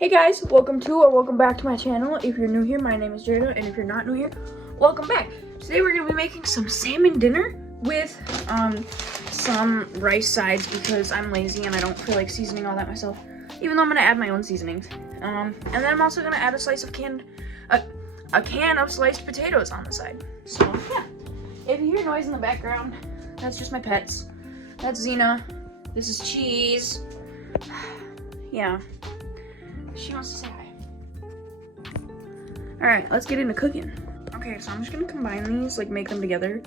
Hey guys, welcome to or welcome back to my channel. If you're new here, my name is Jaida, and if you're not new here, welcome back. Today we're gonna be making some salmon dinner with some rice sides because I'm lazy and I don't feel like seasoning all that myself, even though I'm gonna add my own seasonings. And then I'm also gonna add a slice of a can of sliced potatoes on the side. So yeah, if you hear noise in the background, that's just my pets. That's Xena. This is Cheese. Yeah. She wants to say hi. Alright, let's get into cooking. Okay, so I'm just gonna combine these, like make them together.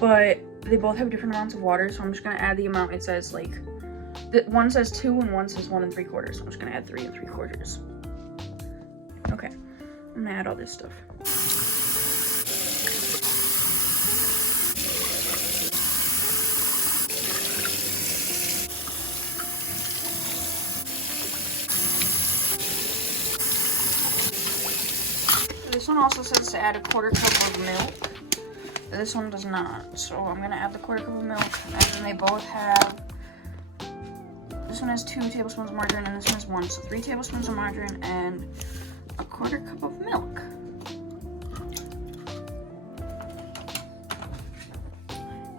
But they both have different amounts of water, so I'm just gonna add the amount. It says like, one says 2 and one says 1 3/4. So I'm just gonna add 3 3/4. Okay, I'm gonna add all this stuff. This one also says to add a 1/4 cup of milk. This one does not, so I'm gonna add the 1/4 cup of milk, and then they both have, this one has 2 tablespoons of margarine and this one has 1, so 3 tablespoons of margarine and a 1/4 cup of milk.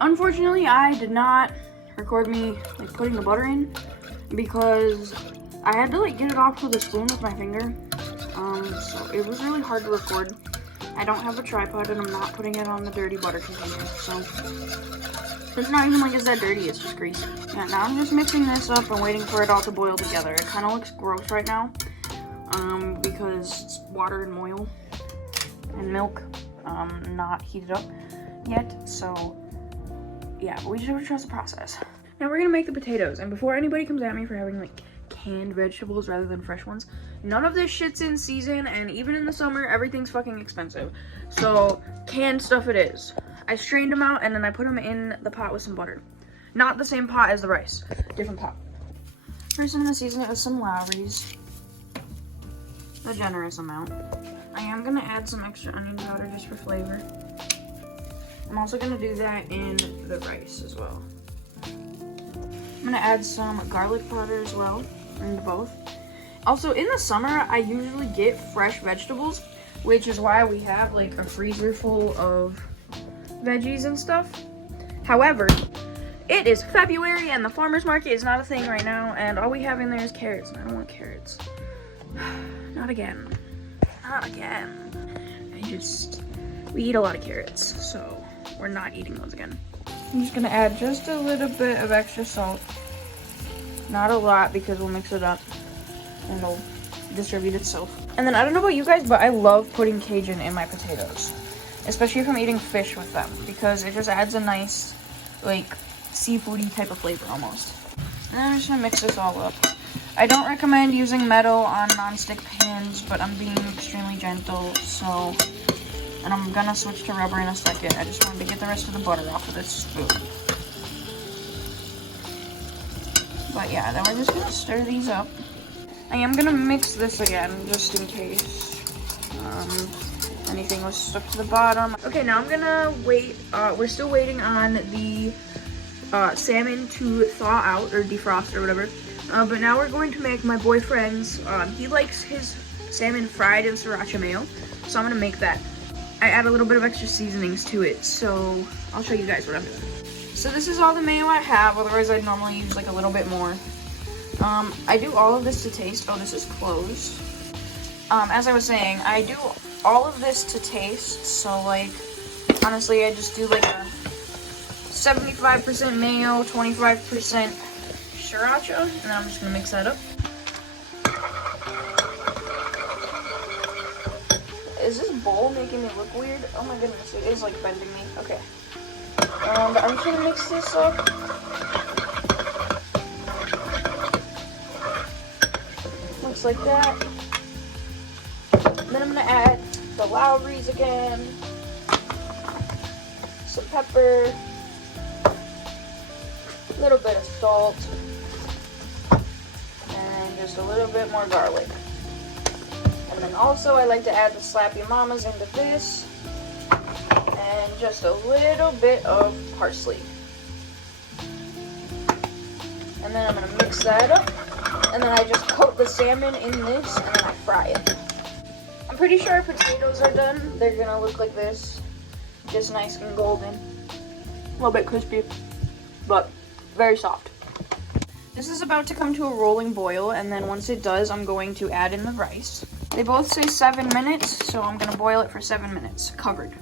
Unfortunately, I did not record me like putting the butter in because I had to like get it off with a spoon with my finger. So it was really hard to record. I don't have a tripod and I'm not putting it on the dirty butter container, so it's not even like it's that dirty, it's just greasy. Yeah, now I'm just mixing this up and waiting for it all to boil together. It kind of looks gross right now, because it's water and oil and milk, not heated up yet, so yeah, but we just have to trust the process. Now we're gonna make the potatoes, and before anybody comes at me for having like canned vegetables rather than fresh ones, none of this shit's in season, and even in the summer everything's fucking expensive, so canned stuff it is. I strained them out and then I put them in the pot with some butter. Not the same pot as the rice, different pot. First I'm gonna season it with some Lowry's, a generous amount. I am gonna add some extra onion powder just for flavor. I'm also gonna do that in the rice as well. I'm gonna add some garlic powder as well into both. Also, in the summer, I usually get fresh vegetables, which is why we have like a freezer full of veggies and stuff. However, it is February and the farmer's market is not a thing right now, and all we have in there is carrots, and I don't want carrots. Not again. Not again. We eat a lot of carrots, so we're not eating those again. I'm just gonna add just a little bit of extra salt. Not a lot because we'll mix it up and it'll distribute itself. And then I don't know about you guys, but I love putting Cajun in my potatoes, especially if I'm eating fish with them, because it just adds a nice like seafoody type of flavor almost. And then I'm just gonna mix this all up. I don't recommend using metal on non-stick pans, but I'm being extremely gentle, so. And I'm gonna switch to rubber in a second. I just wanted to get the rest of the butter off of this spoon. But yeah, then we're just gonna stir these up. I am gonna mix this again, just in case anything was stuck to the bottom. Okay, now I'm gonna wait. We're still waiting on the salmon to thaw out or defrost or whatever. But now we're going to make my boyfriend's. He likes his salmon fried in sriracha mayo, so I'm gonna make that. I add a little bit of extra seasonings to it, so I'll show you guys what I'm doing. So this is all the mayo I have, otherwise I'd normally use like a little bit more. I do all of this to taste. Oh, this is closed. As I was saying, I do all of this to taste, so like, honestly, I just do like a 75% mayo, 25% sriracha, and then I'm just gonna mix that up. Is this bowl making me look weird? Oh my goodness, it is like bending me. Okay. I'm just gonna mix this up. Looks like that. And then I'm gonna add the Lowry's again. Some pepper. A little bit of salt. And just a little bit more garlic. And then also I like to add the Slappy Mamas into this, and just a little bit of parsley. And then I'm gonna mix that up, And then I just coat the salmon in this and then I fry it. I'm pretty sure our potatoes are done. They're gonna look like this. Just nice and golden. A little bit crispy, but very soft. This is about to come to a rolling boil, and then once it does, I'm going to add in the rice. They both say 7 minutes, so I'm gonna boil it for 7 minutes, covered.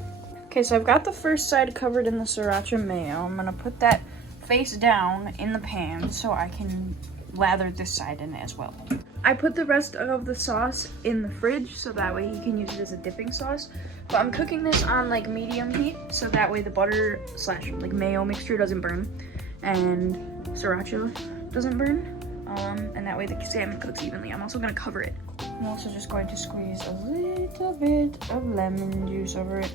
Okay, so I've got the first side covered in the sriracha mayo. I'm gonna put that face down in the pan so I can lather this side in as well. I put the rest of the sauce in the fridge so that way you can use it as a dipping sauce. But I'm cooking this on like medium heat so that way the butter slash like mayo mixture doesn't burn and sriracha doesn't burn. And that way the salmon cooks evenly. I'm also gonna cover it. I'm also just going to squeeze a little bit of lemon juice over it.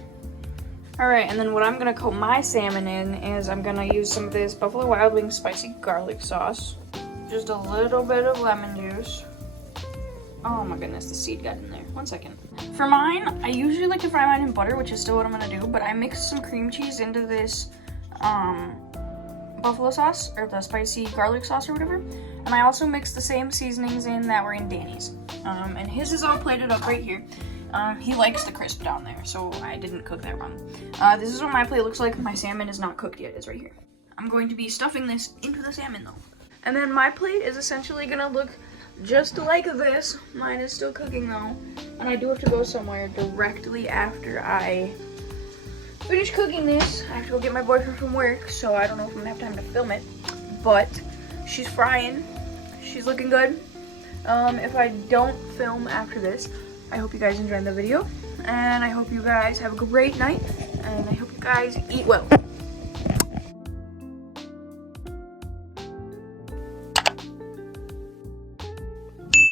All right, and then what I'm gonna coat my salmon in is I'm gonna use some of this Buffalo Wild Wings spicy garlic sauce. Just a little bit of lemon juice. Oh my goodness, the seed got in there. 1 second. For mine, I usually like to fry mine in butter, which is still what I'm gonna do, but I mixed some cream cheese into this buffalo sauce, or the spicy garlic sauce or whatever. And I also mixed the same seasonings in that were in Danny's. And his is all plated up right here. He likes the crisp down there, so I didn't cook that wrong. This is what my plate looks like. My salmon is not cooked yet, it's right here. I'm going to be stuffing this into the salmon though. And then my plate is essentially gonna look just like this. Mine is still cooking though. And I do have to go somewhere directly after I finish cooking this. I have to go get my boyfriend from work, so I don't know if I'm gonna have time to film it. But she's frying. She's looking good. If I don't film after this, I hope you guys enjoyed the video. And I hope you guys have a great night. And I hope you guys eat well.